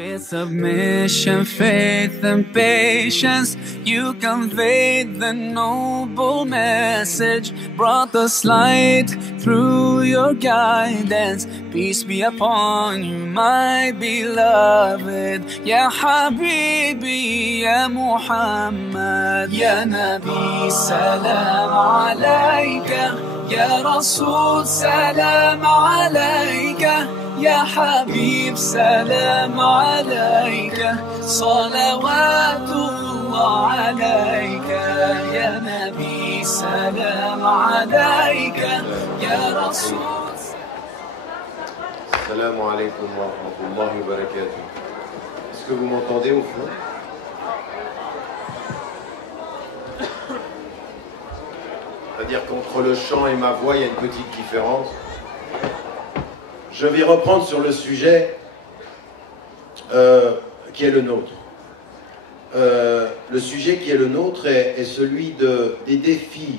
With submission, faith, and patience, you conveyed the noble message, brought us light through your guidance. Peace be upon you, my beloved. Ya Habibi, Ya Muhammad, Ya Nabi, salam alayka. Ya Rasul, salam alayka. يا حبيب سلام عليك صلوات الله عليك يا نبي سلام عليك يا رسول. Salam alaikum wa rahmatullahi wa barakatuh. Est-ce que vous m'entendez au fond? C'est-à-dire qu'entre le chant et ma voix, il y a une petite différence. Je vais reprendre sur le sujet qui est le nôtre. Le sujet qui est le nôtre est celui des défis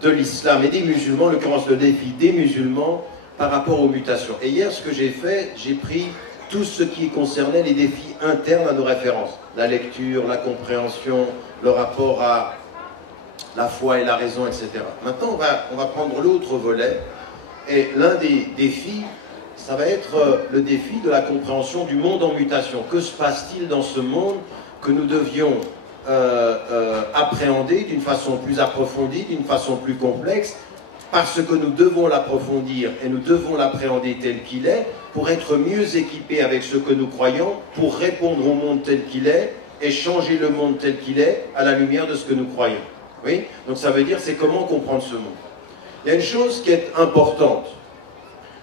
de l'islam et des musulmans, en l'occurrence le défi des musulmans par rapport aux mutations. Et hier, ce que j'ai fait, j'ai pris tout ce qui concernait les défis internes à nos références. La lecture, la compréhension, le rapport à la foi et la raison, etc. Maintenant, on va prendre l'autre volet. Et l'un des défis, ça va être le défi de la compréhension du monde en mutation. Que se passe-t-il dans ce monde que nous devions appréhender d'une façon plus approfondie, d'une façon plus complexe, parce que nous devons l'approfondir et nous devons l'appréhender tel qu'il est, pour être mieux équipés avec ce que nous croyons, pour répondre au monde tel qu'il est, et changer le monde tel qu'il est à la lumière de ce que nous croyons. Oui? Donc ça veut dire, c'est comment comprendre ce monde. Il y a une chose qui est importante,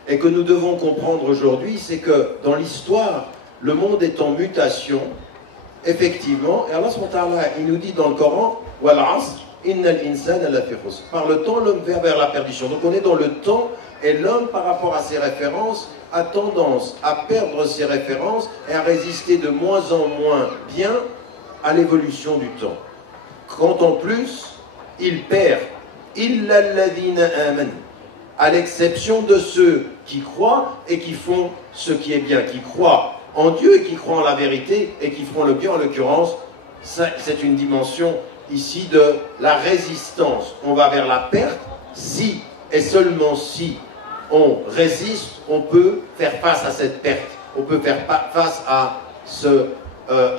et que nous devons comprendre aujourd'hui, c'est que dans l'histoire, le monde est en mutation, effectivement, et Allah subhanahu wa ta'ala, il nous dit dans le Coran, Wal asr, innal insana lafi khusr. Par le temps, l'homme va vers la perdition. Donc on est dans le temps, et l'homme, par rapport à ses références, a tendance à perdre ses références et à résister de moins en moins bien à l'évolution du temps. Quand en plus, il perd, illa alladhina amanu, à l'exception de ceux qui croient et qui font ce qui est bien, qui croient en Dieu et qui croient en la vérité et qui feront le bien. En l'occurrence, c'est une dimension ici de la résistance. On va vers la perte si et seulement si on résiste, on peut faire face à cette perte, on peut faire face à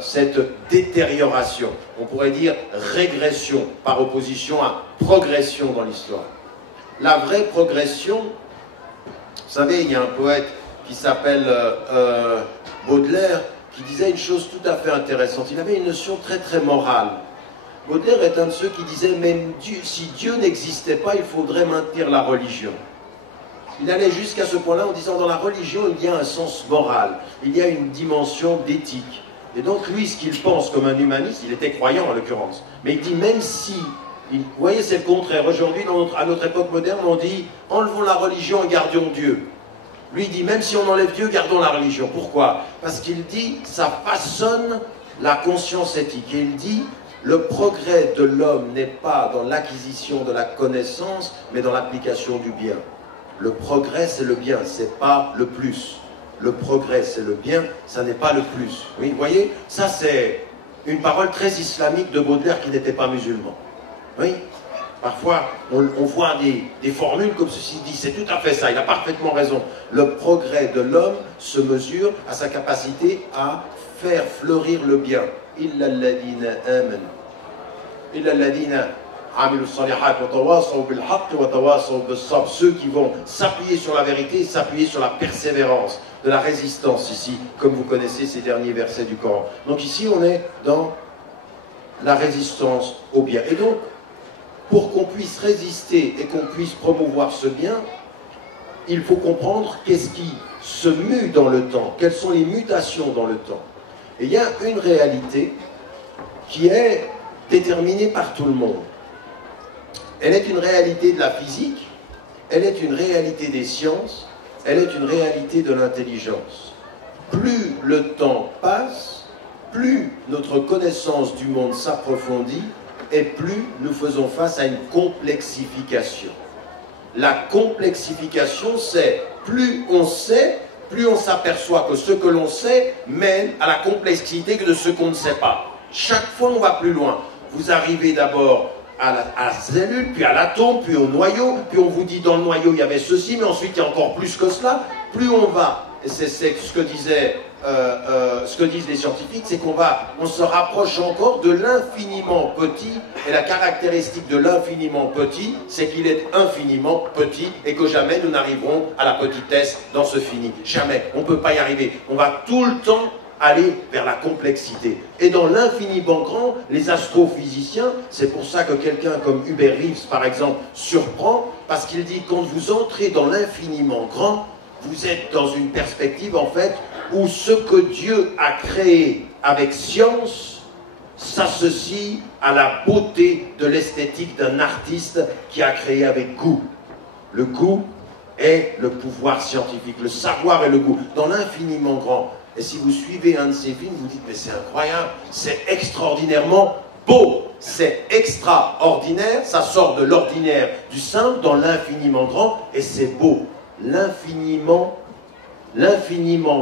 cette détérioration. On pourrait dire régression par opposition à progression dans l'histoire. La vraie progression, vous savez, il y a un poète qui s'appelle Baudelaire qui disait une chose tout à fait intéressante. Il avait une notion très très morale. Baudelaire est un de ceux qui disait même si Dieu n'existait pas, il faudrait maintenir la religion. Il allait jusqu'à ce point-là en disant dans la religion il y a un sens moral, il y a une dimension d'éthique. Et donc lui, ce qu'il pense comme un humaniste, il était croyant en l'occurrence, mais il dit même si... Vous voyez, c'est le contraire. Aujourd'hui, à notre époque moderne, on dit « enlevons la religion et gardions Dieu ». Lui, il dit « même si on enlève Dieu, gardons la religion ». Pourquoi? Parce qu'il dit « ça façonne la conscience éthique ». Et il dit « le progrès de l'homme n'est pas dans l'acquisition de la connaissance, mais dans l'application du bien ». Le progrès, c'est le bien, c'est pas le plus. Le progrès, c'est le bien, ça n'est pas le plus. Oui, vous voyez, ça c'est une parole très islamique de Baudelaire qui n'était pas musulman. Oui, parfois on voit des formules comme ceci dit, c'est tout à fait ça, il a parfaitement raison. Le progrès de l'homme se mesure à sa capacité à faire fleurir le bien. Illa alladhina amanu. Illa alladhina amilu salihat wa tawasaw bil haqq wa tawasaw bis sabr. Ceux qui vont s'appuyer sur la vérité, s'appuyer sur la persévérance, de la résistance ici, comme vous connaissez ces derniers versets du Coran. Donc ici on est dans la résistance au bien. Et donc, pour qu'on puisse résister et qu'on puisse promouvoir ce bien, il faut comprendre qu'est-ce qui se mue dans le temps, quelles sont les mutations dans le temps. Et il y a une réalité qui est déterminée par tout le monde. Elle est une réalité de la physique, elle est une réalité des sciences, elle est une réalité de l'intelligence. Plus le temps passe, plus notre connaissance du monde s'approfondit, et plus nous faisons face à une complexification. La complexification, c'est plus on sait plus on s'aperçoit que ce que l'on sait mène à la complexité de ce qu'on ne sait pas. Chaque fois, on va plus loin. Vous arrivez d'abord à la cellule, puis à l'atome, puis au noyau, puis on vous dit dans le noyau il y avait ceci, mais ensuite il y a encore plus que cela. Plus on va, et c'est ce que disent les scientifiques, c'est on se rapproche encore de l'infiniment petit, et la caractéristique de l'infiniment petit, c'est qu'il est infiniment petit, et que jamais nous n'arriverons à la petitesse dans ce fini. Jamais, on ne peut pas y arriver. On va tout le temps aller vers la complexité. Et dans l'infiniment grand, les astrophysiciens, c'est pour ça que quelqu'un comme Hubert Reeves, par exemple, surprend, parce qu'il dit quand vous entrez dans l'infiniment grand, vous êtes dans une perspective, en fait, où ce que Dieu a créé avec science s'associe à la beauté de l'esthétique d'un artiste qui a créé avec goût. Le goût est le pouvoir scientifique, le savoir et le goût. Dans l'infiniment grand. Et si vous suivez un de ces films, vous dites, mais c'est incroyable, c'est extraordinairement beau, c'est extraordinaire, ça sort de l'ordinaire, du simple, dans l'infiniment grand, et c'est beau. L'infiniment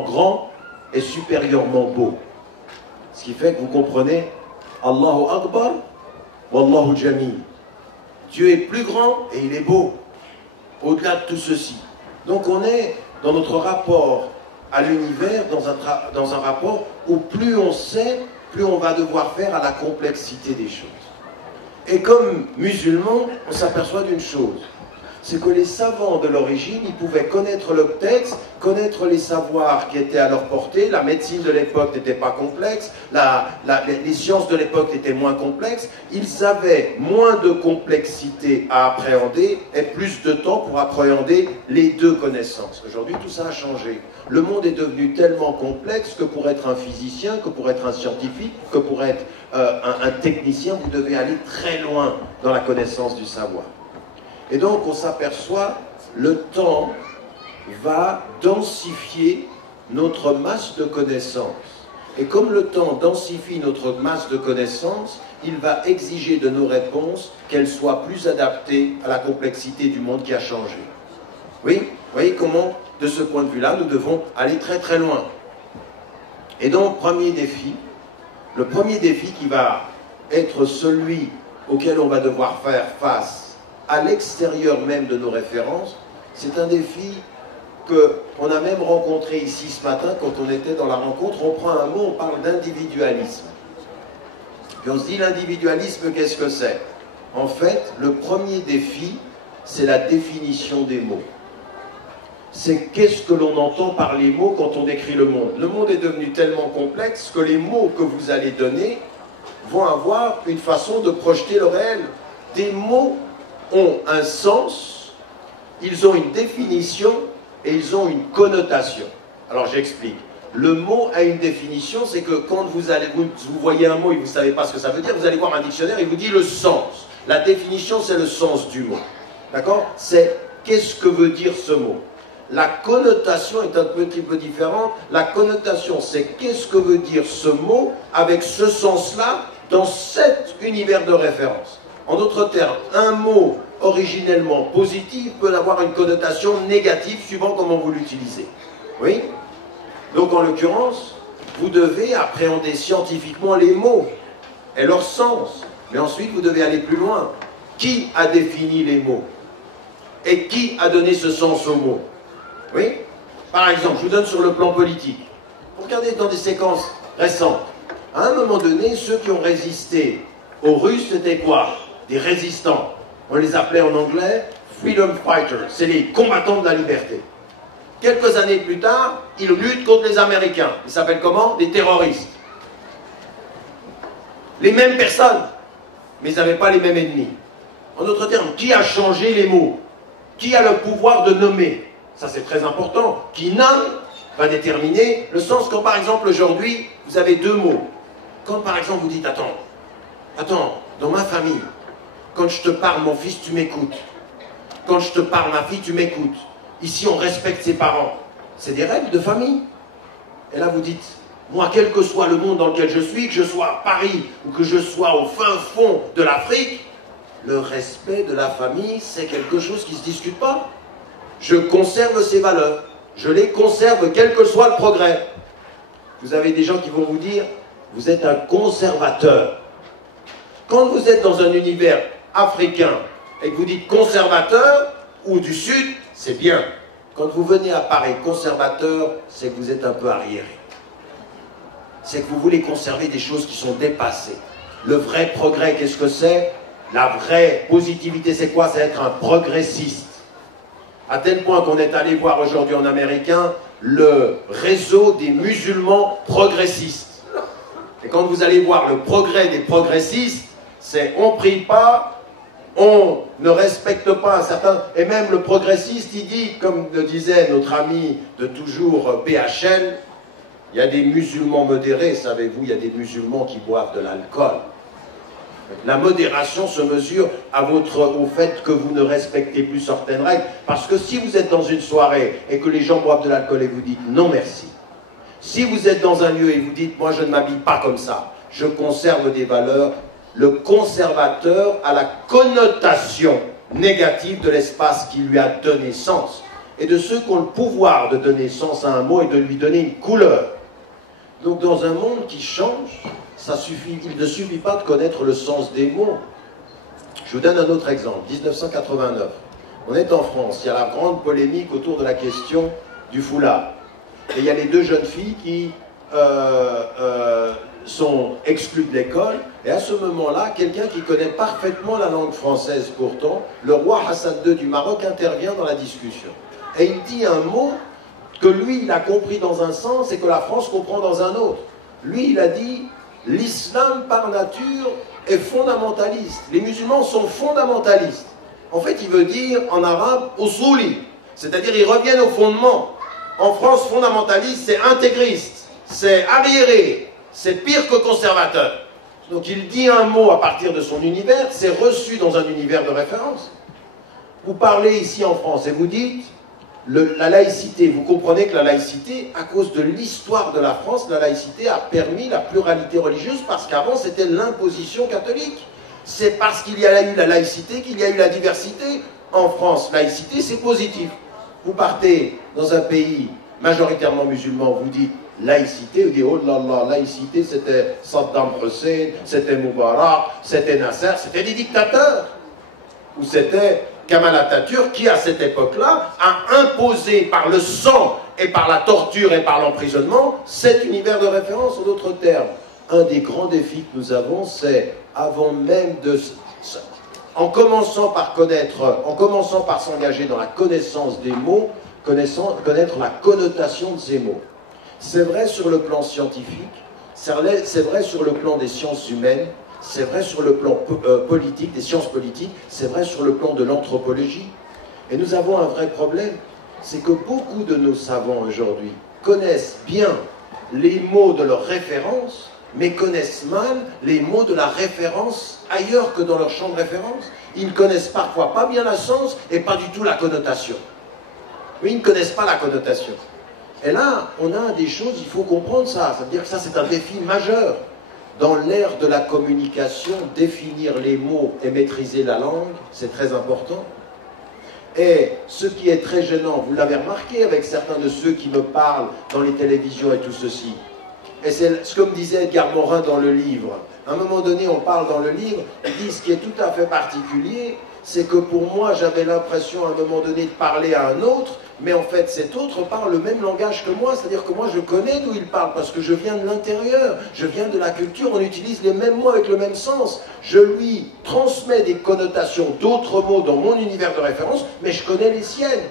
grand est supérieurement beau. Ce qui fait que vous comprenez, Allahu Akbar, Wallahu Jamil. Dieu est plus grand et il est beau, au-delà de tout ceci. Donc on est dans notre rapport à l'univers, dans un rapport où plus on sait, plus on va devoir faire à la complexité des choses. Et comme musulmans, on s'aperçoit d'une chose, c'est que les savants de l'origine, ils pouvaient connaître le texte, connaître les savoirs qui étaient à leur portée, la médecine de l'époque n'était pas complexe, les sciences de l'époque étaient moins complexes, ils avaient moins de complexité à appréhender et plus de temps pour appréhender les deux connaissances. Aujourd'hui, tout ça a changé. Le monde est devenu tellement complexe que pour être un physicien, que pour être un scientifique, que pour être un technicien, vous devez aller très loin dans la connaissance du savoir. Et donc on s'aperçoit, le temps va densifier notre masse de connaissances. Et comme le temps densifie notre masse de connaissances, il va exiger de nos réponses qu'elles soient plus adaptées à la complexité du monde qui a changé. Oui, vous voyez comment, de ce point de vue-là, nous devons aller très très loin. Et donc, premier défi, le premier défi qui va être celui auquel on va devoir faire face à l'extérieur même de nos références, c'est un défi qu'on a même rencontré ici ce matin quand on était dans la rencontre. On prend un mot, on parle d'individualisme. Puis on se dit l'individualisme, qu'est-ce que c'est? En fait, le premier défi, c'est la définition des mots. C'est qu'est-ce que l'on entend par les mots quand on décrit le monde. Le monde est devenu tellement complexe que les mots que vous allez donner vont avoir une façon de projeter le réel. Des mots ont un sens, ils ont une définition et ils ont une connotation. Alors j'explique. Le mot a une définition, c'est que quand vous voyez un mot et vous ne savez pas ce que ça veut dire, vous allez voir un dictionnaire et il vous dit le sens. La définition, c'est le sens du mot. D'accord? C'est qu'est-ce que veut dire ce mot? La connotation est un petit peu différente. La connotation, c'est qu'est-ce que veut dire ce mot avec ce sens-là dans cet univers de référence. En d'autres termes, un mot originellement positif peut avoir une connotation négative suivant comment vous l'utilisez. Oui? Donc en l'occurrence, vous devez appréhender scientifiquement les mots et leur sens. Mais ensuite, vous devez aller plus loin. Qui a défini les mots? Et qui a donné ce sens aux mots? Oui? Par exemple, je vous donne sur le plan politique. Regardez dans des séquences récentes. À un moment donné, ceux qui ont résisté aux Russes, c'était quoi? Des résistants. On les appelait en anglais freedom fighters. C'est les combattants de la liberté. Quelques années plus tard, ils luttent contre les Américains. Ils s'appellent comment? Des terroristes. Les mêmes personnes, mais ils n'avaient pas les mêmes ennemis. En d'autres termes, qui a changé les mots? Qui a le pouvoir de nommer? Ça, c'est très important. Qui nomme va déterminer le sens. Quand, par exemple, aujourd'hui, vous avez deux mots. Quand, par exemple, vous dites, attends, dans ma famille, quand je te parle, mon fils, tu m'écoutes. Quand je te parle, ma fille, tu m'écoutes. Ici, on respecte ses parents. C'est des règles de famille. Et là, vous dites, moi, quel que soit le monde dans lequel je suis, que je sois à Paris ou que je sois au fin fond de l'Afrique, le respect de la famille, c'est quelque chose qui ne se discute pas. Je conserve ces valeurs. Je les conserve quel que soit le progrès. Vous avez des gens qui vont vous dire, vous êtes un conservateur. Quand vous êtes dans un univers africain et que vous dites conservateur ou du Sud, c'est bien. Quand vous venez à Paris conservateur, c'est que vous êtes un peu arriéré. C'est que vous voulez conserver des choses qui sont dépassées. Le vrai progrès, qu'est-ce que c'est? La vraie positivité, c'est quoi? C'est être un progressiste. À tel point qu'on est allé voir aujourd'hui en américain le réseau des musulmans progressistes. Et quand vous allez voir le progrès des progressistes, c'est on ne prie pas, on ne respecte pas un certain... Et même le progressiste, il dit, comme le disait notre ami de toujours PHL, il y a des musulmans modérés, savez-vous, il y a des musulmans qui boivent de l'alcool. La modération se mesure au fait que vous ne respectez plus certaines règles. Parce que si vous êtes dans une soirée et que les gens boivent de l'alcool et vous dites non merci. Si vous êtes dans un lieu et vous dites moi je ne m'habille pas comme ça, je conserve des valeurs, le conservateur a la connotation négative de l'espace qui lui a donné sens. Et de ceux qui ont le pouvoir de donner sens à un mot et de lui donner une couleur. Donc dans un monde qui change, il ne suffit pas de connaître le sens des mots. Je vous donne un autre exemple. 1989. On est en France. Il y a la grande polémique autour de la question du foulard. Et il y a les deux jeunes filles qui sont exclues de l'école. Et à ce moment-là, quelqu'un qui connaît parfaitement la langue française pourtant, le roi Hassan II du Maroc intervient dans la discussion. Et il dit un mot que lui, il a compris dans un sens et que la France comprend dans un autre. Lui, il a dit... L'islam, par nature, est fondamentaliste. Les musulmans sont fondamentalistes. En fait, il veut dire, en arabe, usuli. C'est-à-dire, ils reviennent au fondement. En France, fondamentaliste, c'est intégriste. C'est arriéré. C'est pire que conservateur. Donc, il dit un mot à partir de son univers. C'est reçu dans un univers de référence. Vous parlez ici en France et vous dites... la laïcité, vous comprenez que la laïcité, à cause de l'histoire de la France, la laïcité a permis la pluralité religieuse parce qu'avant c'était l'imposition catholique. C'est parce qu'il y a eu la laïcité qu'il y a eu la diversité. En France, laïcité c'est positif. Vous partez dans un pays majoritairement musulman, vous dites laïcité, vous dites oh là là, laïcité c'était Saddam Hussein, c'était Moubarak, c'était Nasser, c'était des dictateurs. Ou c'était Kemal Atatürk qui, à cette époque-là, a imposé par le sang et par la torture et par l'emprisonnement cet univers de référence. En d'autres termes, un des grands défis que nous avons, c'est, avant même de... En commençant par s'engager dans la connaissance des mots, connaître la connotation de ces mots. C'est vrai sur le plan scientifique, c'est vrai sur le plan des sciences humaines, c'est vrai sur le plan politique, des sciences politiques, c'est vrai sur le plan de l'anthropologie. Et nous avons un vrai problème, c'est que beaucoup de nos savants aujourd'hui connaissent bien les mots de leur référence, mais connaissent mal les mots de la référence ailleurs que dans leur champ de référence. Ils ne connaissent parfois pas bien le sens et pas du tout la connotation. Oui, ils ne connaissent pas la connotation. Et là, on a des choses, il faut comprendre ça. Ça veut dire que ça, c'est un défi majeur. Dans l'ère de la communication, définir les mots et maîtriser la langue, c'est très important. Et ce qui est très gênant, vous l'avez remarqué avec certains de ceux qui me parlent dans les télévisions et tout ceci. Et c'est ce que me disait Edgar Morin dans le livre. À un moment donné, on parle dans le livre, il dit ce qui est tout à fait particulier, c'est que pour moi, j'avais l'impression à un moment donné de parler à un autre, mais en fait, cet autre parle le même langage que moi, c'est-à-dire que moi, je connais d'où il parle, parce que je viens de l'intérieur, je viens de la culture, on utilise les mêmes mots avec le même sens. Je lui transmets des connotations d'autres mots dans mon univers de référence, mais je connais les siennes.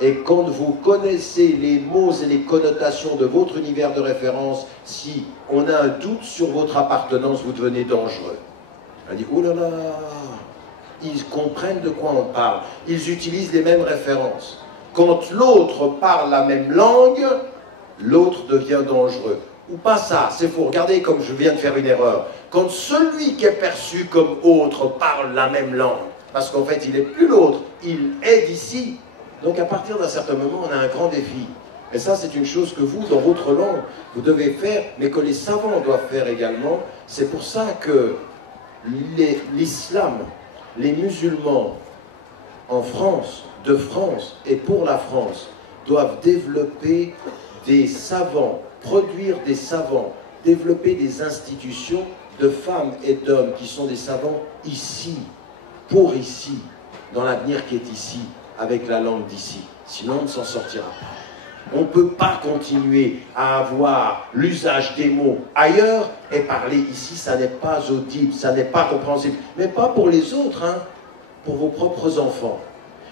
Et quand vous connaissez les mots et les connotations de votre univers de référence, si on a un doute sur votre appartenance, vous devenez dangereux. On dit, oh là là, ils comprennent de quoi on parle, ils utilisent les mêmes références. Quand l'autre parle la même langue, l'autre devient dangereux. Ou pas ça, c'est faux. Regardez comme je viens de faire une erreur. Quand celui qui est perçu comme autre parle la même langue, parce qu'en fait il n'est plus l'autre, il est d'ici. Donc à partir d'un certain moment, on a un grand défi. Et ça, c'est une chose que vous, dans votre langue, vous devez faire, mais que les savants doivent faire également. C'est pour ça que l'islam, les musulmans en France, de France et pour la France, doivent développer des savants, produire des savants, développer des institutions de femmes et d'hommes qui sont des savants ici, pour ici, dans l'avenir qui est ici, avec la langue d'ici. Sinon, on ne s'en sortira pas. On ne peut pas continuer à avoir l'usage des mots ailleurs et parler ici, ça n'est pas audible, ça n'est pas compréhensible. Mais pas pour les autres, hein, pour vos propres enfants.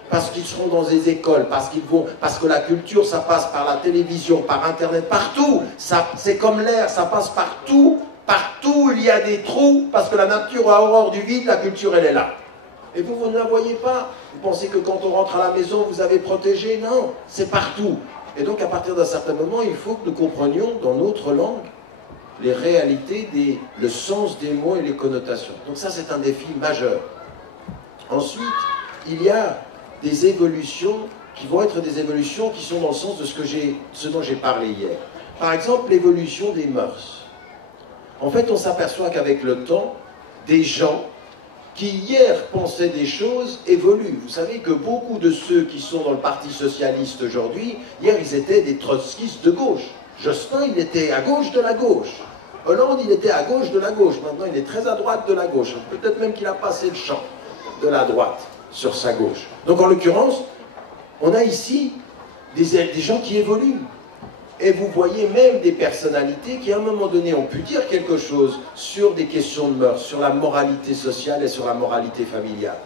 Parce qu'ils seront dans des écoles, parce que la culture, ça passe par la télévision, par Internet, partout. C'est comme l'air, ça passe partout. Partout, il y a des trous, parce que la nature a horreur du vide, la culture, elle est là. Et vous, vous ne la voyez pas. Vous pensez que quand on rentre à la maison, vous avez protégé? Non, c'est partout. Et donc, à partir d'un certain moment, il faut que nous comprenions, dans notre langue, les réalités, le sens des mots et les connotations. Donc ça, c'est un défi majeur. Ensuite, il y a des évolutions qui vont être des évolutions qui sont dans le sens de ce dont j'ai parlé hier. Par exemple, l'évolution des mœurs. En fait, on s'aperçoit qu'avec le temps, des gens qui hier pensaient des choses évoluent. Vous savez que beaucoup de ceux qui sont dans le Parti Socialiste aujourd'hui, hier ils étaient des trotskistes de gauche. Jospin, il était à gauche de la gauche. Hollande, il était à gauche de la gauche. Maintenant, il est très à droite de la gauche. Peut-être même qu'il a passé le champ de la droite sur sa gauche. Donc en l'occurrence, on a ici des gens qui évoluent. Et vous voyez même des personnalités qui à un moment donné ont pu dire quelque chose sur des questions de mœurs, sur la moralité sociale et sur la moralité familiale.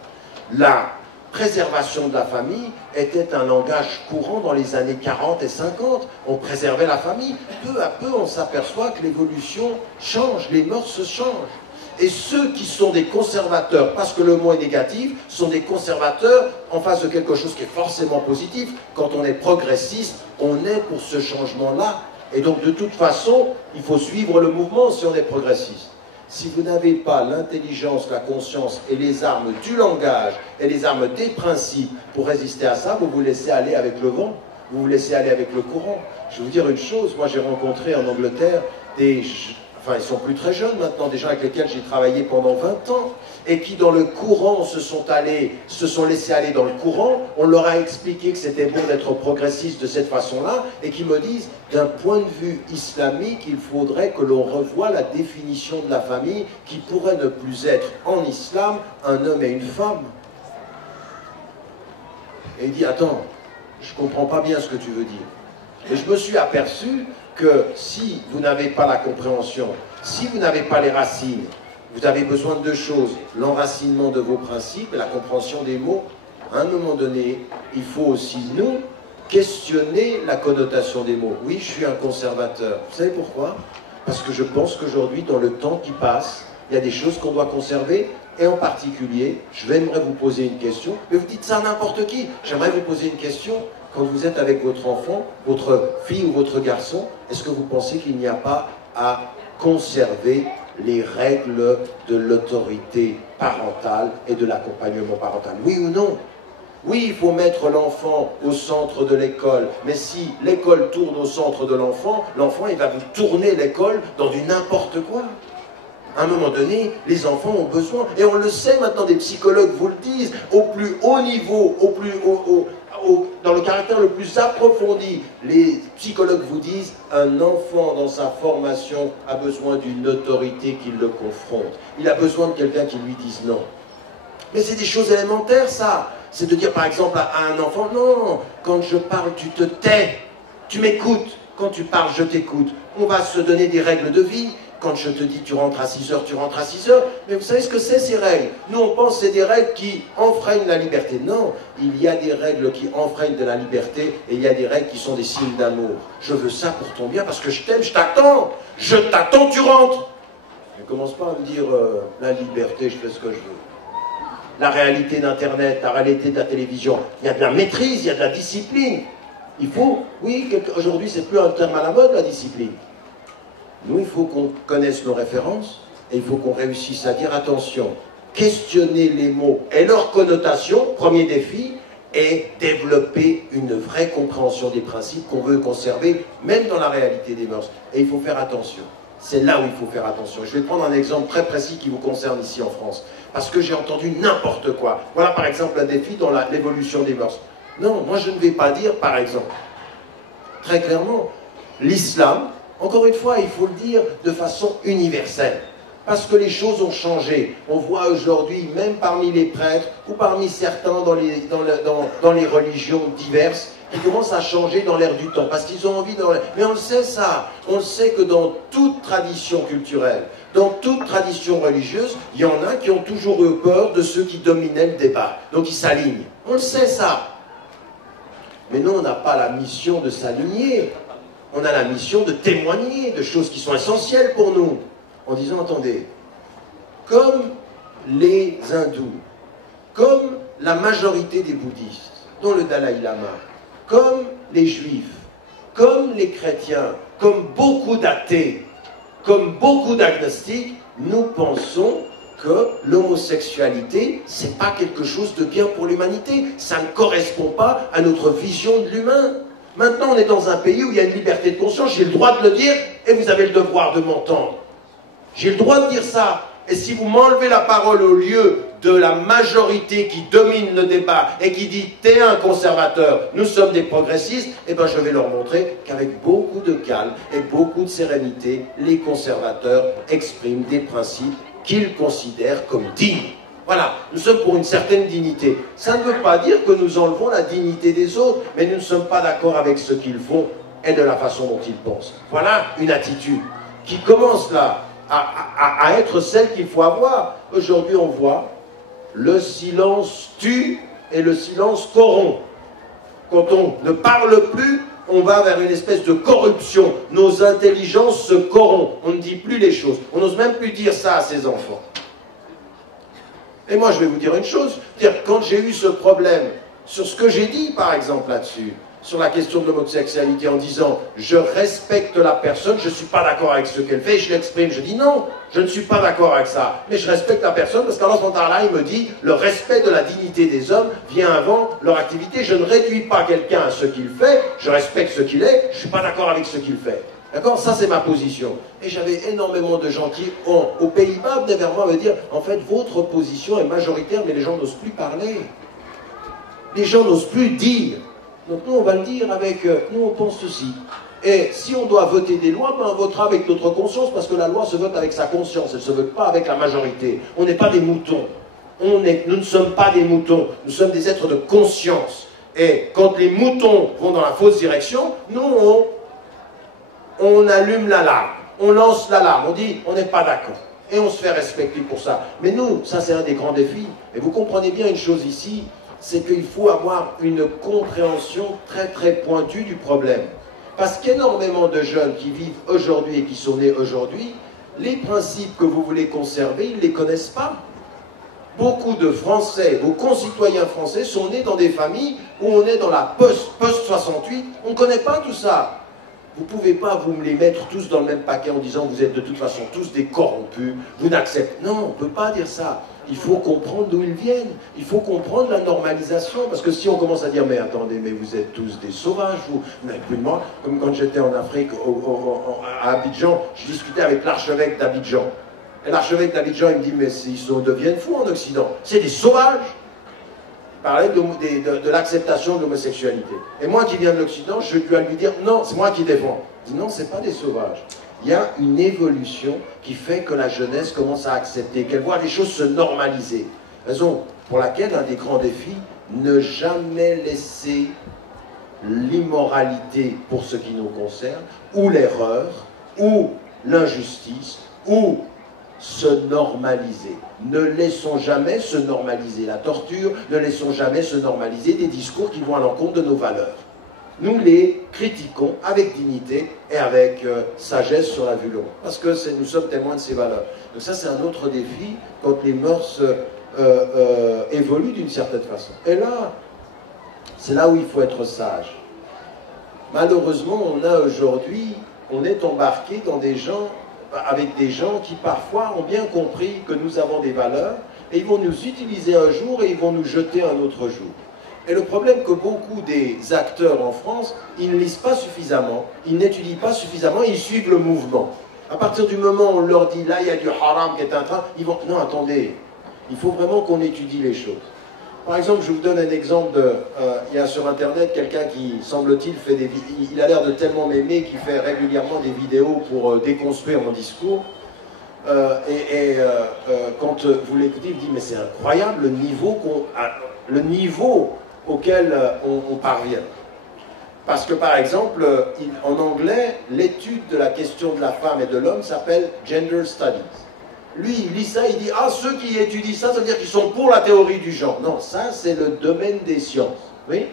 La préservation de la famille était un langage courant dans les années 40 et 50. On préservait la famille. Peu à peu, on s'aperçoit que l'évolution change, les mœurs changent. Et ceux qui sont des conservateurs, parce que le mot est négatif, sont des conservateurs en face de quelque chose qui est forcément positif. Quand on est progressiste, on est pour ce changement-là. Et donc, de toute façon, il faut suivre le mouvement si on est progressiste. Si vous n'avez pas l'intelligence, la conscience et les armes du langage et les armes des principes pour résister à ça, vous vous laissez aller avec le vent, vous vous laissez aller avec le courant. Je vais vous dire une chose, moi j'ai rencontré en Angleterre enfin ils sont plus très jeunes maintenant, des gens avec lesquels j'ai travaillé pendant 20 ans, et qui dans le courant se sont laissés aller dans le courant, on leur a expliqué que c'était bon d'être progressiste de cette façon-là, et qui me disent, d'un point de vue islamique, il faudrait que l'on revoie la définition de la famille, qui pourrait ne plus être en islam un homme et une femme. Et il dit, attends, je ne comprends pas bien ce que tu veux dire. Et je me suis aperçu que si vous n'avez pas la compréhension, si vous n'avez pas les racines, vous avez besoin de deux choses, l'enracinement de vos principes et la compréhension des mots. À un moment donné, il faut aussi, nous, questionner la connotation des mots. Oui, je suis un conservateur. Vous savez pourquoi? Parce que je pense qu'aujourd'hui, dans le temps qui passe, il y a des choses qu'on doit conserver, et en particulier, j'aimerais vous poser une question, mais vous dites ça à n'importe qui. J'aimerais vous poser une question. Quand vous êtes avec votre enfant, votre fille ou votre garçon, est-ce que vous pensez qu'il n'y a pas à conserver les règles de l'autorité parentale et de l'accompagnement parental? Oui ou non? Oui, il faut mettre l'enfant au centre de l'école, mais si l'école tourne au centre de l'enfant, l'enfant il va vous tourner l'école dans du n'importe quoi. À un moment donné, les enfants ont besoin, et on le sait maintenant, des psychologues vous le disent, au plus haut niveau, dans le caractère le plus approfondi, les psychologues vous disent, un enfant dans sa formation a besoin d'une autorité qui le confronte. Il a besoin de quelqu'un qui lui dise non. Mais c'est des choses élémentaires, ça. C'est de dire par exemple à un enfant, non, quand je parle, tu te tais, tu m'écoutes. Quand tu parles, je t'écoute. On va se donner des règles de vie. Quand je te dis tu rentres à 6 heures, tu rentres à 6 heures. Mais vous savez ce que c'est ces règles? Nous on pense que c'est des règles qui enfreignent la liberté. Non, il y a des règles qui enfreignent de la liberté et il y a des règles qui sont des signes d'amour. Je veux ça pour ton bien parce que je t'aime, je t'attends, tu rentres. Ne commence pas à me dire la liberté, je fais ce que je veux. La réalité d'Internet, la réalité de la télévision, il y a de la maîtrise, il y a de la discipline. Il faut, oui, aujourd'hui c'est plus un terme à la mode la discipline. Nous, il faut qu'on connaisse nos références et il faut qu'on réussisse à dire attention, questionner les mots et leurs connotations, premier défi, et développer une vraie compréhension des principes qu'on veut conserver, même dans la réalité des mœurs. Et il faut faire attention. C'est là où il faut faire attention. Je vais prendre un exemple très précis qui vous concerne ici en France, parce que j'ai entendu n'importe quoi. Voilà par exemple un défi dans l'évolution des mœurs. Non, moi je ne vais pas dire, par exemple, très clairement. L'islam, encore une fois, il faut le dire de façon universelle. Parce que les choses ont changé. On voit aujourd'hui, même parmi les prêtres ou parmi certains dans les religions diverses, qui commencent à changer dans l'air du temps. Parce qu'ils ont envie de... Mais on le sait ça. On le sait que dans toute tradition culturelle, dans toute tradition religieuse, il y en a qui ont toujours eu peur de ceux qui dominaient le débat. Donc ils s'alignent. On le sait ça. Mais nous, on n'a pas la mission de s'aligner. On a la mission de témoigner de choses qui sont essentielles pour nous. En disant, attendez, comme les hindous, comme la majorité des bouddhistes, dont le Dalai Lama, comme les juifs, comme les chrétiens, comme beaucoup d'athées, comme beaucoup d'agnostiques, nous pensons que l'homosexualité, c'est pas quelque chose de bien pour l'humanité. Ça ne correspond pas à notre vision de l'humain. Maintenant, on est dans un pays où il y a une liberté de conscience, j'ai le droit de le dire, et vous avez le devoir de m'entendre. J'ai le droit de dire ça. Et si vous m'enlevez la parole au lieu de la majorité qui domine le débat et qui dit « t'es un conservateur, nous sommes des progressistes », eh bien je vais leur montrer qu'avec beaucoup de calme et beaucoup de sérénité, les conservateurs expriment des principes qu'ils considèrent comme dignes. Voilà, nous sommes pour une certaine dignité. Ça ne veut pas dire que nous enlevons la dignité des autres, mais nous ne sommes pas d'accord avec ce qu'ils font et de la façon dont ils pensent. Voilà une attitude qui commence là à être celle qu'il faut avoir. Aujourd'hui, on voit le silence tue et le silence corrompt. Quand on ne parle plus, on va vers une espèce de corruption. Nos intelligences se corrompent. On ne dit plus les choses. On n'ose même plus dire ça à ses enfants. Et moi, je vais vous dire une chose. Quand j'ai eu ce problème sur ce que j'ai dit, par exemple, là-dessus, sur la question de l'homosexualité, en disant « je respecte la personne, je ne suis pas d'accord avec ce qu'elle fait », je l'exprime, je dis « non, je ne suis pas d'accord avec ça, mais je respecte la personne parce qu'Allah il me dit « le respect de la dignité des hommes vient avant leur activité, je ne réduis pas quelqu'un à ce qu'il fait, je respecte ce qu'il est, je ne suis pas d'accord avec ce qu'il fait ». D'accord? Ça, c'est ma position. Et j'avais énormément de gens qui, aux Pays-Bas, venaient vers moi me dire « en fait, votre position est majoritaire, mais les gens n'osent plus parler. Les gens n'osent plus dire. » Donc nous, on va le dire avec, nous on pense ceci. Et si on doit voter des lois, ben on votera avec notre conscience, parce que la loi se vote avec sa conscience, elle ne se vote pas avec la majorité. On n'est pas des moutons. Nous ne sommes pas des moutons, nous sommes des êtres de conscience. Et quand les moutons vont dans la fausse direction, nous, on allume l'alarme, on lance l'alarme, on dit on n'est pas d'accord. Et on se fait respecter pour ça. Mais nous, ça c'est un des grands défis. Et vous comprenez bien une chose ici, c'est qu'il faut avoir une compréhension très très pointue du problème. Parce qu'énormément de jeunes qui vivent aujourd'hui et qui sont nés aujourd'hui, les principes que vous voulez conserver, ils ne les connaissent pas. Beaucoup de Français, vos concitoyens français, sont nés dans des familles où on est dans la post-68, on ne connaît pas tout ça. Vous ne pouvez pas vous me les mettre tous dans le même paquet en disant vous êtes de toute façon tous des corrompus, vous n'acceptez. Non, on ne peut pas dire ça. Il faut comprendre d'où ils viennent. Il faut comprendre la normalisation. Parce que si on commence à dire mais attendez, mais vous êtes tous des sauvages, vous n'avez plus de moi. Comme quand j'étais en Afrique, à Abidjan, je discutais avec l'archevêque d'Abidjan. Et l'archevêque d'Abidjan, il me dit mais ils deviennent fous en Occident. C'est des sauvages. Il parlait de l'acceptation de l'homosexualité. Et moi qui viens de l'Occident, je dois lui dire non, c'est moi qui défends. Il dit non, c'est pas des sauvages. Il y a une évolution qui fait que la jeunesse commence à accepter, qu'elle voit les choses se normaliser. Raison pour laquelle un des grands défis, ne jamais laisser l'immoralité pour ce qui nous concerne, ou l'erreur, ou l'injustice, ou se normaliser. Ne laissons jamais se normaliser la torture, ne laissons jamais se normaliser des discours qui vont à l'encontre de nos valeurs. Nous les critiquons avec dignité et avec sagesse sur la vue longue. Parce que nous sommes témoins de ces valeurs. Donc ça, c'est un autre défi quand les mœurs évoluent d'une certaine façon. Et là, c'est là où il faut être sage. Malheureusement, on est embarqué dans avec des gens qui parfois ont bien compris que nous avons des valeurs et ils vont nous utiliser un jour et ils vont nous jeter un autre jour. Et le problème que beaucoup des acteurs en France, ils ne lisent pas suffisamment, ils n'étudient pas suffisamment, ils suivent le mouvement. À partir du moment où on leur dit, là il y a du haram qui est en train, ils vont, non attendez, il faut vraiment qu'on étudie les choses. Par exemple, je vous donne un exemple de... il y a sur Internet quelqu'un qui, semble-t-il, fait des vidéos. Il a l'air de tellement m'aimer qu'il fait régulièrement des vidéos pour déconstruire mon discours. Quand vous l'écoutez, il dit mais c'est incroyable le niveau auquel on parvient. Parce que par exemple, en anglais, l'étude de la question de la femme et de l'homme s'appelle Gender Studies. Lui, il lit ça, il dit ah, ceux qui étudient ça, ça veut dire qu'ils sont pour la théorie du genre. Non, ça c'est le domaine des sciences. Oui,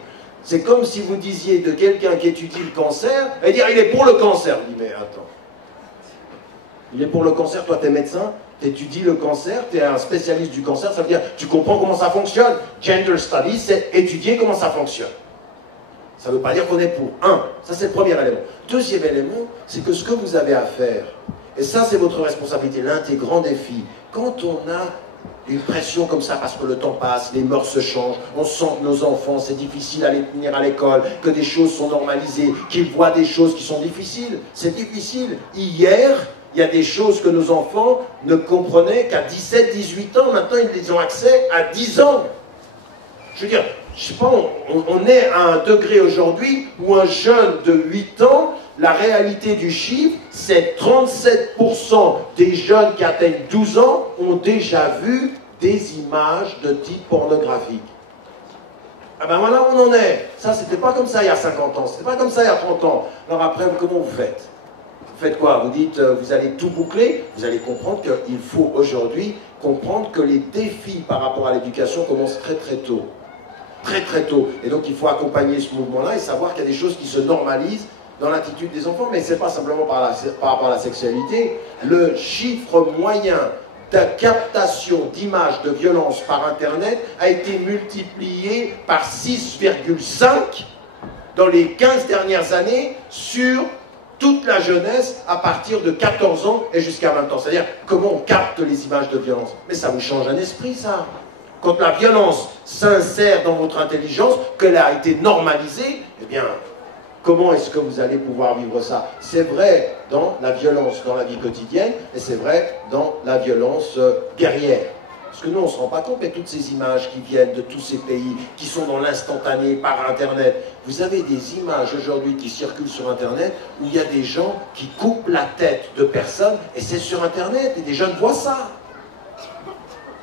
c'est comme si vous disiez de quelqu'un qui étudie le cancer, et dire il est pour le cancer. Il dit mais attends. Il est pour le cancer, toi tu es médecin, tu étudies le cancer, tu es un spécialiste du cancer, ça veut dire tu comprends comment ça fonctionne. Gender Studies, c'est étudier comment ça fonctionne. Ça ne veut pas dire qu'on est pour. Ça c'est le premier élément. Deuxième élément, c'est que ce que vous avez à faire, et ça c'est votre responsabilité, l'un des grands défis, quand on a une pression comme ça, parce que le temps passe, les mœurs se changent, on sent que nos enfants, c'est difficile d'aller tenir à l'école, que des choses sont normalisées, qu'ils voient des choses qui sont difficiles. C'est difficile. Hier, il y a des choses que nos enfants ne comprenaient qu'à 17, 18 ans. Maintenant, ils ont accès à 10 ans. Je veux dire, je sais pas, on est à un degré aujourd'hui où un jeune de 8 ans, la réalité du chiffre, c'est 37% des jeunes qui atteignent 12 ans ont déjà vu des images de type pornographique. Ah ben voilà où on en est. Ça, c'était pas comme ça il y a 50 ans, c'était pas comme ça il y a 30 ans. Alors après, comment vous faites? Vous faites quoi? Vous dites, vous allez tout boucler? Vous allez comprendre qu'il faut aujourd'hui comprendre que les défis par rapport à l'éducation commencent très très tôt. Très très tôt. Et donc il faut accompagner ce mouvement-là et savoir qu'il y a des choses qui se normalisent dans l'attitude des enfants, mais ce n'est pas simplement par rapport à la sexualité. Le chiffre moyen de captation d'images de violence par Internet a été multiplié par 6,5 dans les 15 dernières années sur toute la jeunesse à partir de 14 ans et jusqu'à 20 ans. C'est-à-dire comment on capte les images de violence. Mais ça vous change un esprit, ça. Quand la violence s'insère dans votre intelligence, qu'elle a été normalisée, eh bien, comment est-ce que vous allez pouvoir vivre ça? C'est vrai dans la violence dans la vie quotidienne, et c'est vrai dans la violence guerrière. Parce que nous, on ne se rend pas compte, mais toutes ces images qui viennent de tous ces pays, qui sont dans l'instantané, par Internet, vous avez des images aujourd'hui qui circulent sur Internet, où il y a des gens qui coupent la tête de personnes, et c'est sur Internet, et des jeunes voient ça.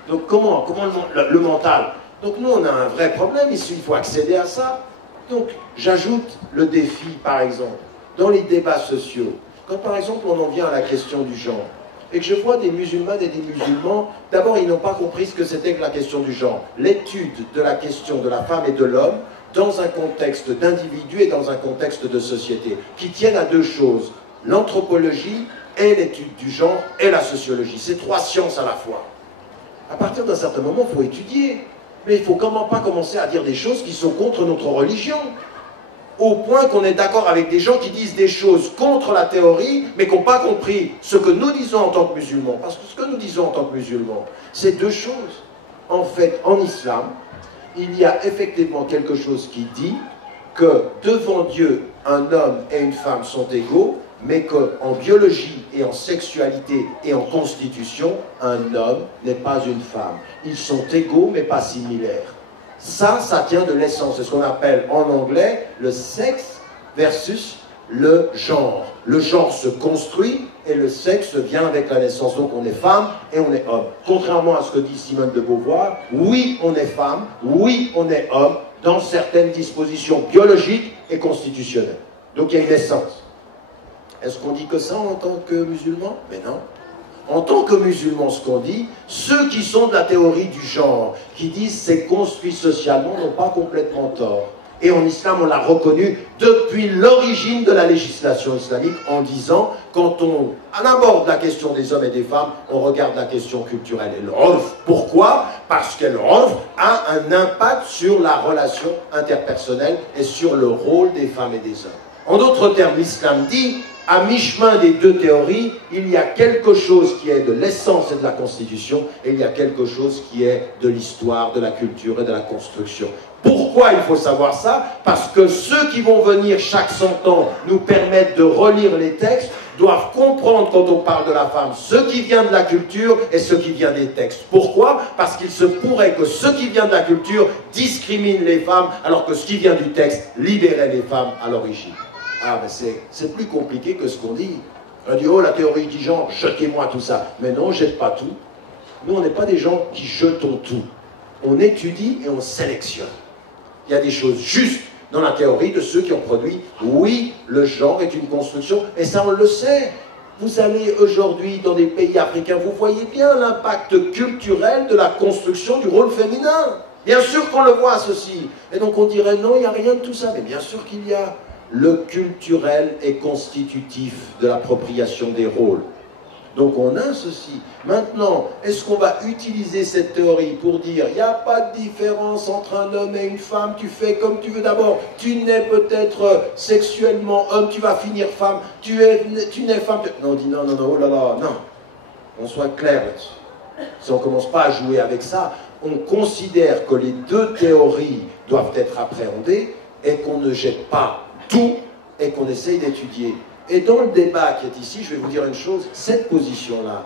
Donc comment le mental? Donc nous, on a un vrai problème ici, il faut accéder à ça. Donc j'ajoute le défi, par exemple, dans les débats sociaux. Quand par exemple on en vient à la question du genre, et que je vois des musulmanes et des musulmans, d'abord ils n'ont pas compris ce que c'était que la question du genre. L'étude de la question de la femme et de l'homme dans un contexte d'individu et dans un contexte de société, qui tiennent à deux choses, l'anthropologie et l'étude du genre et la sociologie. C'est trois sciences à la fois. À partir d'un certain moment, il faut étudier. Mais il ne faut comment pas commencer à dire des choses qui sont contre notre religion. Au point qu'on est d'accord avec des gens qui disent des choses contre la théorie, mais qui n'ont pas compris ce que nous disons en tant que musulmans. Parce que ce que nous disons en tant que musulmans, c'est deux choses. En fait, en islam, il y a effectivement quelque chose qui dit que devant Dieu, un homme et une femme sont égaux, mais qu'en biologie et en sexualité et en constitution, un homme n'est pas une femme. Ils sont égaux, mais pas similaires. Ça tient de l'essence. C'est ce qu'on appelle en anglais le sexe versus le genre. Le genre se construit et le sexe vient avec la naissance. Donc on est femme et on est homme. Contrairement à ce que dit Simone de Beauvoir, oui, on est femme, oui, on est homme, dans certaines dispositions biologiques et constitutionnelles. Donc il y a une essence. Est-ce qu'on dit que ça en tant que musulman? Mais non. En tant que musulman, ce qu'on dit, ceux qui sont de la théorie du genre, qui disent c'est construit socialement, n'ont pas complètement tort. Et en islam, on l'a reconnu depuis l'origine de la législation islamique en disant, quand on aborde la question des hommes et des femmes, on regarde la question culturelle et l'urf. Pourquoi? Parce que l'urf a un impact sur la relation interpersonnelle et sur le rôle des femmes et des hommes. En d'autres termes, l'islam dit, à mi-chemin des deux théories, il y a quelque chose qui est de l'essence et de la constitution, et il y a quelque chose qui est de l'histoire, de la culture et de la construction. Pourquoi il faut savoir ça? Parce que ceux qui vont venir chaque 100 ans nous permettent de relire les textes doivent comprendre quand on parle de la femme ce qui vient de la culture et ce qui vient des textes. Pourquoi? Parce qu'il se pourrait que ce qui vient de la culture discrimine les femmes, alors que ce qui vient du texte libérait les femmes à l'origine. Ah ben c'est plus compliqué que ce qu'on dit. On dit, oh la théorie du genre, jetez-moi tout ça. Mais non, on ne jette pas tout. Nous, on n'est pas des gens qui jetons tout. On étudie et on sélectionne. Il y a des choses justes dans la théorie de ceux qui ont produit. Oui, le genre est une construction, et ça on le sait. Vous allez aujourd'hui dans des pays africains, vous voyez bien l'impact culturel de la construction du rôle féminin. Bien sûr qu'on le voit, ceci. Et donc on dirait non, il n'y a rien de tout ça. Mais bien sûr qu'il y a. Le culturel est constitutif de l'appropriation des rôles. Donc on a ceci. Maintenant, est-ce qu'on va utiliser cette théorie pour dire il n'y a pas de différence entre un homme et une femme, tu fais comme tu veux d'abord, tu nais peut-être sexuellement homme, tu vas finir femme, tu nais femme. Non, on dit non, oh là là, non. On soit clair là-dessus. Si on ne commence pas à jouer avec ça, on considère que les deux théories doivent être appréhendées et qu'on ne jette pas tout et qu'on essaye d'étudier. Et dans le débat qui est ici, je vais vous dire une chose, cette position-là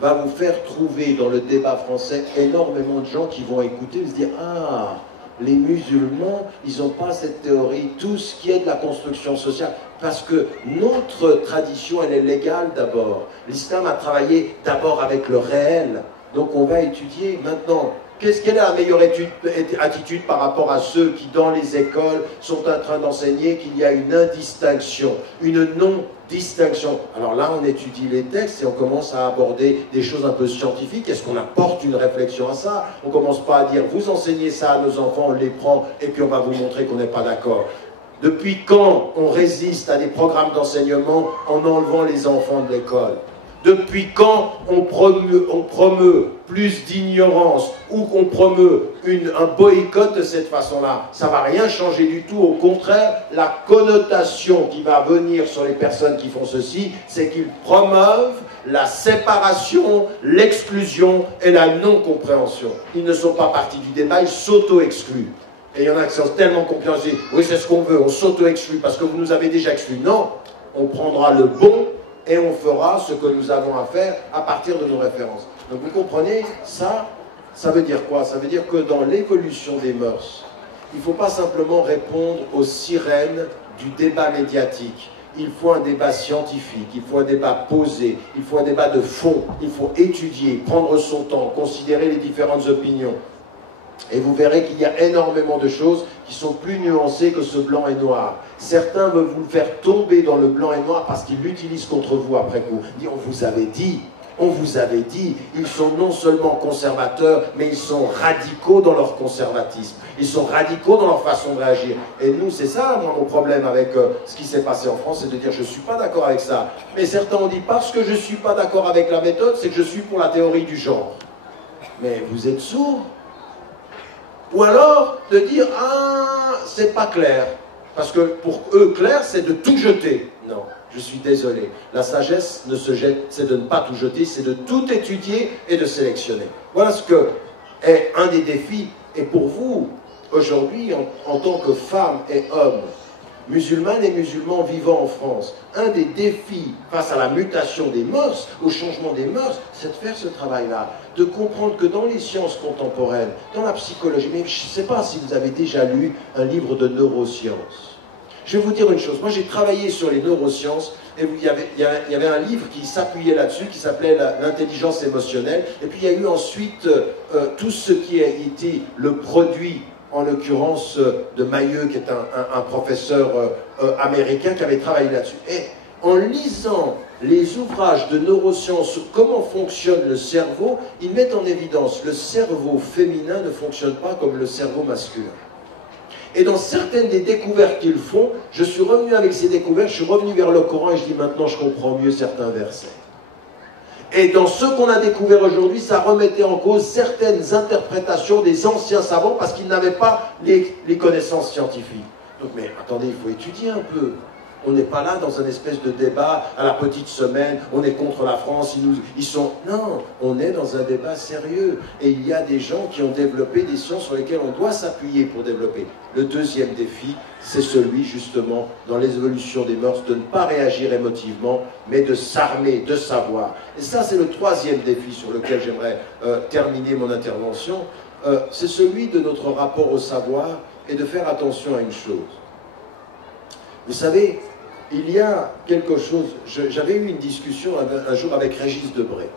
va vous faire trouver dans le débat français énormément de gens qui vont écouter et se dire « Ah, les musulmans, ils n'ont pas cette théorie, tout ce qui est de la construction sociale. » Parce que notre tradition, elle est légale d'abord. L'islam a travaillé d'abord avec le réel. Donc on va étudier maintenant. Quelle est la meilleure attitude par rapport à ceux qui, dans les écoles, sont en train d'enseigner qu'il y a une indistinction, une non-distinction? Alors là, on étudie les textes et on commence à aborder des choses un peu scientifiques. Est-ce qu'on apporte une réflexion à ça? On ne commence pas à dire, vous enseignez ça à nos enfants, on les prend, et puis on va vous montrer qu'on n'est pas d'accord. Depuis quand on résiste à des programmes d'enseignement en enlevant les enfants de l'école? Depuis quand on promeut plus d'ignorance ou qu'on promeut un boycott de cette façon-là? Ça ne va rien changer du tout. Au contraire, la connotation qui va venir sur les personnes qui font ceci, c'est qu'ils promeuvent la séparation, l'exclusion et la non-compréhension. Ils ne sont pas partis du débat, ils s'auto-excluent. Et il y en a qui sont tellement compréhensifs. Oui, c'est ce qu'on veut, on s'auto-exclut parce que vous nous avez déjà exclus. Non, on prendra le bon et on fera ce que nous avons à faire à partir de nos références. Donc vous comprenez, ça veut dire quoi? Ça veut dire que dans l'évolution des mœurs, il ne faut pas simplement répondre aux sirènes du débat médiatique. Il faut un débat scientifique, il faut un débat posé, il faut un débat de fond, il faut étudier, prendre son temps, considérer les différentes opinions. Et vous verrez qu'il y a énormément de choses qui sont plus nuancées que ce blanc et noir. Certains veulent vous faire tomber dans le blanc et noir parce qu'ils l'utilisent contre vous après coup. Ils disent, on vous avait dit, ils sont non seulement conservateurs, mais ils sont radicaux dans leur conservatisme. Ils sont radicaux dans leur façon de réagir. Et nous, c'est ça, moi, mon problème avec ce qui s'est passé en France, c'est de dire, je ne suis pas d'accord avec ça. Mais certains ont dit, parce que je ne suis pas d'accord avec la méthode, c'est que je suis pour la théorie du genre. Mais vous êtes sourds? Ou alors de dire, ah, c'est pas clair. Parce que pour eux, clair, c'est de tout jeter. Non, je suis désolé. La sagesse ne se jette, c'est de ne pas tout jeter, c'est de tout étudier et de sélectionner. Voilà ce que est un des défis. Et pour vous, aujourd'hui, en tant que femmes et hommes, musulmanes et musulmans vivant en France, un des défis face à la mutation des mœurs, au changement des mœurs, c'est de faire ce travail-là, de comprendre que dans les sciences contemporaines, dans la psychologie, mais je ne sais pas si vous avez déjà lu un livre de neurosciences. Je vais vous dire une chose, moi j'ai travaillé sur les neurosciences, et il y avait un livre qui s'appuyait là-dessus, qui s'appelait l'intelligence émotionnelle, et puis il y a eu ensuite tout ce qui a été le produit, en l'occurrence de Mayeux, qui est un professeur américain qui avait travaillé là-dessus. Et en lisant les ouvrages de neurosciences sur comment fonctionne le cerveau, ils mettent en évidence le cerveau féminin ne fonctionne pas comme le cerveau masculin. Et dans certaines des découvertes qu'ils font, je suis revenu avec ces découvertes, je suis revenu vers le Coran et je dis maintenant je comprends mieux certains versets. Et dans ce qu'on a découvert aujourd'hui, ça remettait en cause certaines interprétations des anciens savants parce qu'ils n'avaient pas les connaissances scientifiques. Donc, mais attendez, il faut étudier un peu. On n'est pas là dans un espèce de débat à la petite semaine, on est contre la France, ils sont... Non, on est dans un débat sérieux. Et il y a des gens qui ont développé des sciences sur lesquelles on doit s'appuyer pour développer. Le deuxième défi, c'est celui justement, dans l'évolution des mœurs, de ne pas réagir émotivement, mais de s'armer, de savoir. Et ça, c'est le troisième défi sur lequel j'aimerais terminer mon intervention. C'est celui de notre rapport au savoir et de faire attention à une chose. Vous savez, il y a quelque chose... J'avais eu une discussion un jour avec Régis Debray.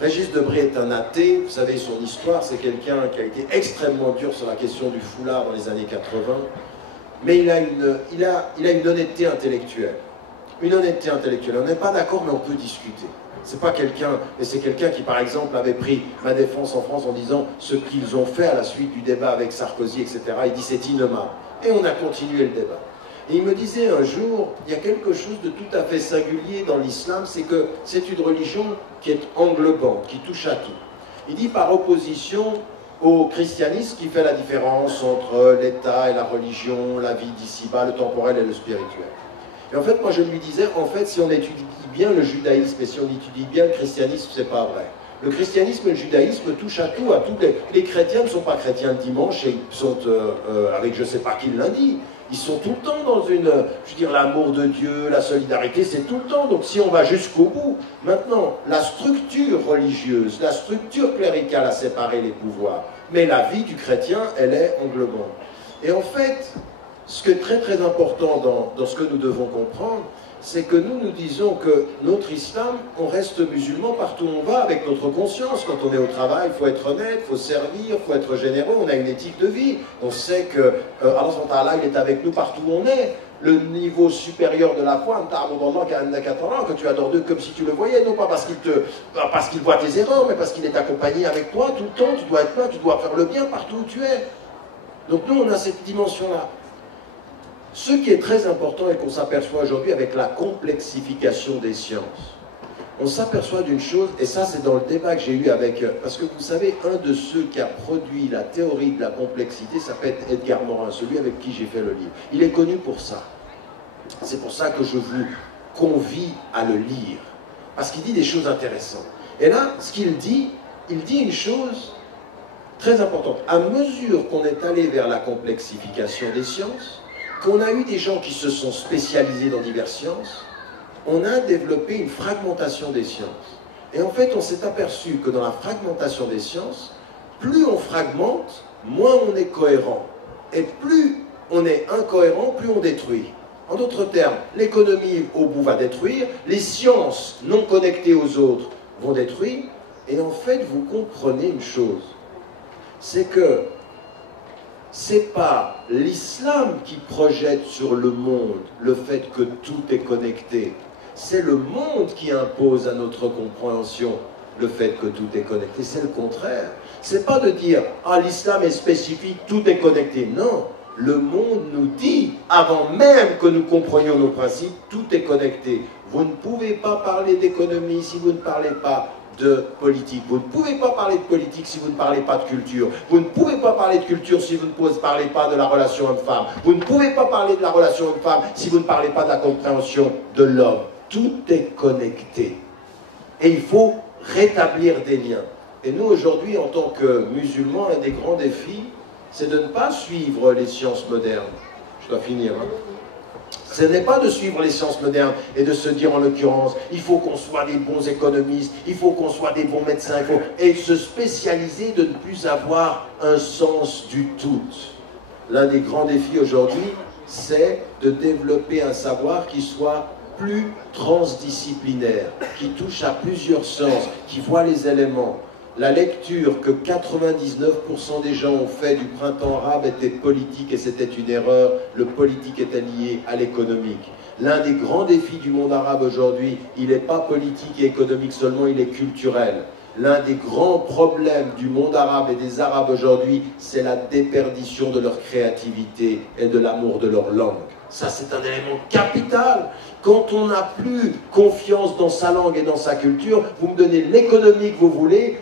Régis Debray est un athée, vous savez son histoire, c'est quelqu'un qui a été extrêmement dur sur la question du foulard dans les années 80, mais il a une honnêteté intellectuelle. Une honnêteté intellectuelle. On n'est pas d'accord, mais on peut discuter. C'est pas quelqu'un, et c'est quelqu'un qui, par exemple, avait pris ma défense en France en disant ce qu'ils ont fait à la suite du débat avec Sarkozy, etc. Il dit c'est innommable. Et on a continué le débat. Et il me disait un jour, il y a quelque chose de tout à fait singulier dans l'islam, c'est que c'est une religion qui est englobante, qui touche à tout. Il dit par opposition au christianisme qui fait la différence entre l'État et la religion, la vie d'ici-bas, le temporel et le spirituel. Et en fait, moi je lui disais, en fait, si on étudie bien le judaïsme et si on étudie bien le christianisme, c'est pas vrai. Le christianisme et le judaïsme touchent à tout, les chrétiens ne sont pas chrétiens le dimanche et sont avec je sais pas qui le lundi. Ils sont tout le temps dans une, je veux dire, l'amour de Dieu, la solidarité, c'est tout le temps. Donc si on va jusqu'au bout, maintenant, la structure religieuse, la structure cléricale a séparé les pouvoirs. Mais la vie du chrétien, elle est englobante. Et en fait, ce qui est très très important dans ce que nous devons comprendre, c'est que nous disons que notre islam, on reste musulman partout où on va avec notre conscience. Quand on est au travail, il faut être honnête, il faut servir, il faut être généreux, on a une éthique de vie. On sait que Allah, il est avec nous partout où on est. Le niveau supérieur de la foi, que tu adores Dieu comme si tu le voyais, non pas parce qu'il voit tes erreurs, mais parce qu'il est accompagné avec toi tout le temps, tu dois être là, tu dois faire le bien partout où tu es. Donc nous, on a cette dimension-là. Ce qui est très important et qu'on s'aperçoit aujourd'hui avec la complexification des sciences, on s'aperçoit d'une chose, et ça c'est dans le débat que j'ai eu avec... Parce que vous savez, un de ceux qui a produit la théorie de la complexité s'appelle Edgar Morin, celui avec qui j'ai fait le livre. Il est connu pour ça. C'est pour ça que je vous convie à le lire. Parce qu'il dit des choses intéressantes. Et là, ce qu'il dit, il dit une chose très importante. À mesure qu'on est allé vers la complexification des sciences, qu'on a eu des gens qui se sont spécialisés dans diverses sciences, on a développé une fragmentation des sciences. Et en fait, on s'est aperçu que dans la fragmentation des sciences, plus on fragmente, moins on est cohérent. Et plus on est incohérent, plus on détruit. En d'autres termes, l'économie au bout va détruire, les sciences non connectées aux autres vont détruire, et en fait, vous comprenez une chose, c'est que c'est pas l'islam qui projette sur le monde le fait que tout est connecté. C'est le monde qui impose à notre compréhension le fait que tout est connecté. C'est le contraire. C'est pas de dire « Ah, l'islam est spécifique, tout est connecté ». Non, le monde nous dit, avant même que nous comprenions nos principes, tout est connecté. Vous ne pouvez pas parler d'économie si vous ne parlez pas de politique. Vous ne pouvez pas parler de politique si vous ne parlez pas de culture. Vous ne pouvez pas parler de culture si vous ne parlez pas de la relation homme-femme. Vous ne pouvez pas parler de la relation homme-femme si vous ne parlez pas de la compréhension de l'homme. Tout est connecté. Et il faut rétablir des liens. Et nous, aujourd'hui, en tant que musulmans, un des grands défis, c'est de ne pas suivre les sciences modernes. Je dois finir, hein. Ce n'est pas de suivre les sciences modernes et de se dire en l'occurrence, il faut qu'on soit des bons économistes, il faut qu'on soit des bons médecins, et se spécialiser de ne plus avoir un sens du tout. L'un des grands défis aujourd'hui, c'est de développer un savoir qui soit plus transdisciplinaire, qui touche à plusieurs sens, qui voit les éléments. La lecture que 99% des gens ont fait du printemps arabe était politique et c'était une erreur. Le politique était lié à l'économique. L'un des grands défis du monde arabe aujourd'hui, il n'est pas politique et économique seulement, il est culturel. L'un des grands problèmes du monde arabe et des Arabes aujourd'hui, c'est la déperdition de leur créativité et de l'amour de leur langue. Ça, c'est un élément capital. Quand on n'a plus confiance dans sa langue et dans sa culture, vous me donnez l'économie que vous voulez.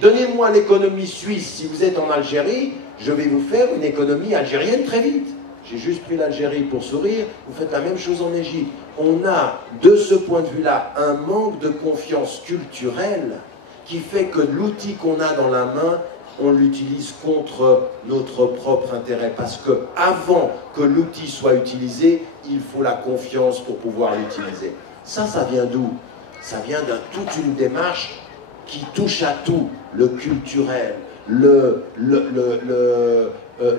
Donnez-moi l'économie suisse. Si vous êtes en Algérie, je vais vous faire une économie algérienne très vite. J'ai juste pris l'Algérie pour sourire, vous faites la même chose en Égypte. On a, de ce point de vue-là, un manque de confiance culturelle qui fait que l'outil qu'on a dans la main, on l'utilise contre notre propre intérêt. Parce que avant que l'outil soit utilisé, il faut la confiance pour pouvoir l'utiliser. Ça vient d'où? Ça vient de toute une démarche qui touche à tout, le culturel,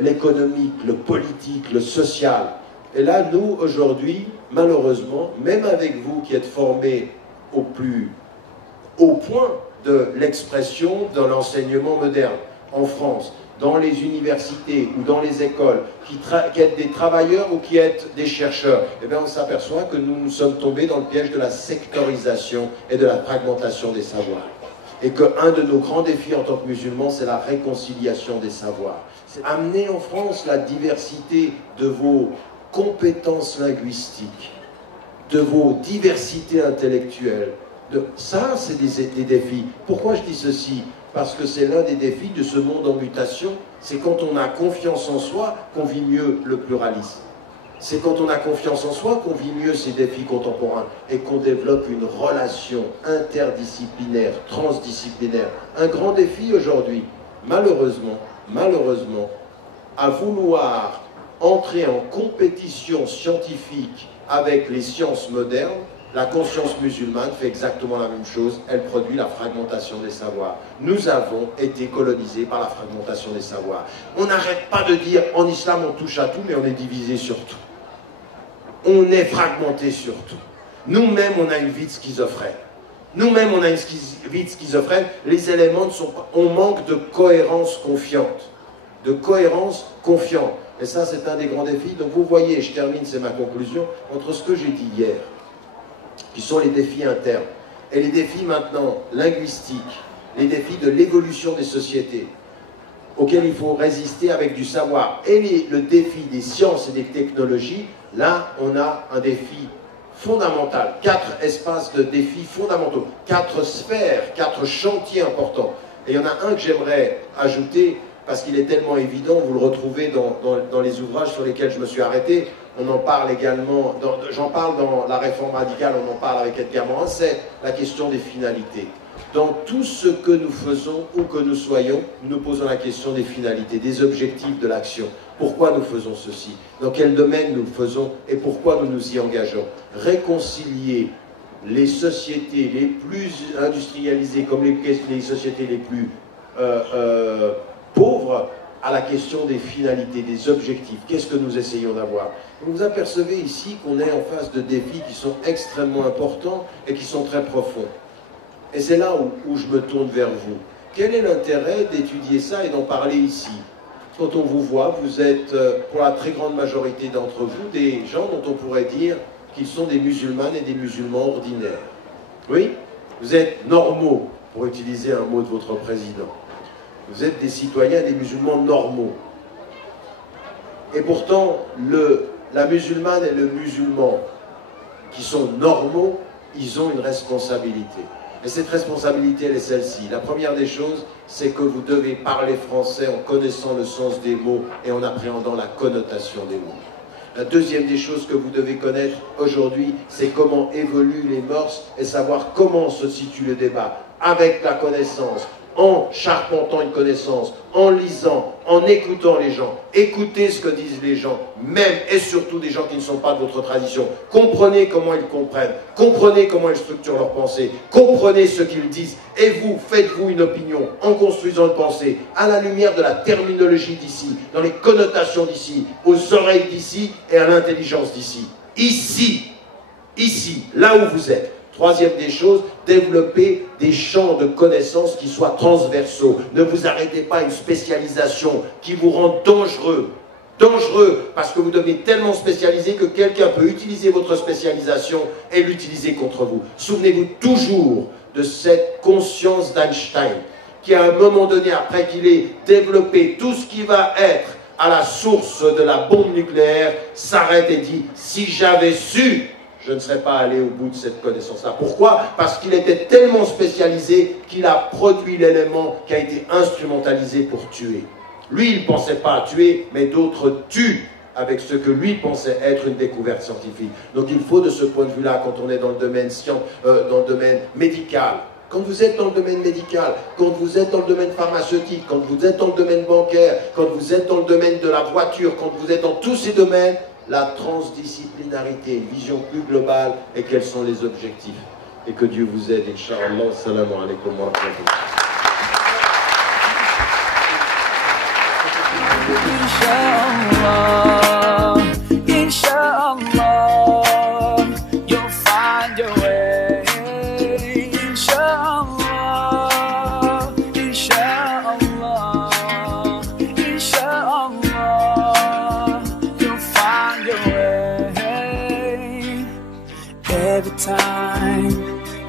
l'économique, le politique, le social. Et là, nous, aujourd'hui, malheureusement, même avec vous qui êtes formés au plus haut point de l'expression de l'enseignement moderne en France, dans les universités ou dans les écoles, qui êtes des travailleurs ou qui êtes des chercheurs, eh bien on s'aperçoit que nous nous sommes tombés dans le piège de la sectorisation et de la fragmentation des savoirs. Et qu'un de nos grands défis en tant que musulmans, c'est la réconciliation des savoirs. C'est amener en France la diversité de vos compétences linguistiques, de vos diversités intellectuelles. Ça, c'est des défis. Pourquoi je dis ceci? Parce que c'est l'un des défis de ce monde en mutation. C'est quand on a confiance en soi qu'on vit mieux le pluralisme. C'est quand on a confiance en soi qu'on vit mieux ces défis contemporains et qu'on développe une relation interdisciplinaire, transdisciplinaire. Un grand défi aujourd'hui, malheureusement, à vouloir entrer en compétition scientifique avec les sciences modernes, la conscience musulmane fait exactement la même chose, elle produit la fragmentation des savoirs. Nous avons été colonisés par la fragmentation des savoirs. On n'arrête pas de dire, en islam on touche à tout, mais on est divisé sur tout. On est fragmenté sur tout. Nous-mêmes, on a une vie de schizophrène. Nous-mêmes, on a une vie de schizophrène. Les éléments ne sont pas... On manque de cohérence confiante. De cohérence confiante. Et ça, c'est un des grands défis. Donc vous voyez, je termine, c'est ma conclusion, entre ce que j'ai dit hier, qui sont les défis internes, et les défis maintenant linguistiques, les défis de l'évolution des sociétés, auxquels il faut résister avec du savoir, et le défi des sciences et des technologies, là, on a un défi fondamental, 4 espaces de défis fondamentaux, 4 sphères, 4 chantiers importants. Et il y en a un que j'aimerais ajouter, parce qu'il est tellement évident, vous le retrouvez dans les ouvrages sur lesquels je me suis arrêté, on en parle également, j'en parle dans La Réforme radicale, on en parle avec Edgar Morin, c'est la question des finalités. Dans tout ce que nous faisons, où que nous soyons, nous nous posons la question des finalités, des objectifs de l'action. Pourquoi nous faisons ceci? Dans quel domaine nous le faisons? Et pourquoi nous nous y engageons? Réconcilier les sociétés les plus industrialisées comme les sociétés les plus pauvres à la question des finalités, des objectifs. Qu'est-ce que nous essayons d'avoir? Vous apercevez ici qu'on est en face de défis qui sont extrêmement importants et qui sont très profonds. Et c'est là où je me tourne vers vous. Quel est l'intérêt d'étudier ça et d'en parler ici? Quand on vous voit, vous êtes, pour la très grande majorité d'entre vous, des gens dont on pourrait dire qu'ils sont des musulmanes et des musulmans ordinaires. Oui? Vous êtes normaux, pour utiliser un mot de votre président. Vous êtes des citoyens, des musulmans normaux. Et pourtant, la musulmane et le musulman qui sont normaux, ils ont une responsabilité. Et cette responsabilité, elle est celle-ci. La première des choses, c'est que vous devez parler français en connaissant le sens des mots et en appréhendant la connotation des mots. La deuxième des choses que vous devez connaître aujourd'hui, c'est comment évoluent les mœurs et savoir comment se situe le débat avec la connaissance, en charpentant une connaissance, en lisant, en écoutant les gens. Écoutez ce que disent les gens, même et surtout des gens qui ne sont pas de votre tradition. Comprenez comment ils comprennent, comprenez comment ils structurent leurs pensées, comprenez ce qu'ils disent, et vous, faites-vous une opinion en construisant une pensée à la lumière de la terminologie d'ici, dans les connotations d'ici, aux oreilles d'ici et à l'intelligence d'ici. Ici, là où vous êtes. Troisième des choses, développer des champs de connaissances qui soient transversaux. Ne vous arrêtez pas à une spécialisation qui vous rend dangereux. Dangereux, parce que vous devenez tellement spécialisé que quelqu'un peut utiliser votre spécialisation et l'utiliser contre vous. Souvenez-vous toujours de cette conscience d'Einstein, qui à un moment donné, après qu'il ait développé tout ce qui va être à la source de la bombe nucléaire, s'arrête et dit « Si j'avais su », je ne serais pas allé au bout de cette connaissance-là. Pourquoi? Parce qu'il était tellement spécialisé qu'il a produit l'élément qui a été instrumentalisé pour tuer. Lui, il ne pensait pas à tuer, mais d'autres tuent avec ce que lui pensait être une découverte scientifique. Donc il faut de ce point de vue-là, quand on est dans le domaine médical, quand vous êtes dans le domaine médical, quand vous êtes dans le domaine pharmaceutique, quand vous êtes dans le domaine bancaire, quand vous êtes dans le domaine de la voiture, quand vous êtes dans tous ces domaines, la transdisciplinarité, une vision plus globale et quels sont les objectifs. Et que Dieu vous aide, Inch'Allah. Salam alaikum wa rahmatullah. Inshallah, Inshallah, you'll find your way. Inshallah, Inshallah, Inshallah, you'll find your way. Every time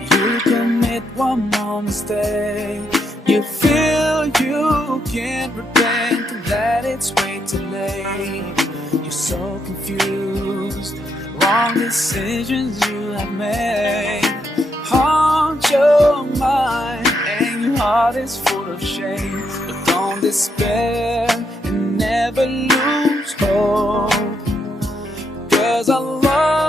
you commit one more mistake, you feel you can't repent and that it's way too late. You're so confused, wrong decisions you have made haunt your mind and your heart is full of shame. But don't despair and never lose hope, 'cause Allah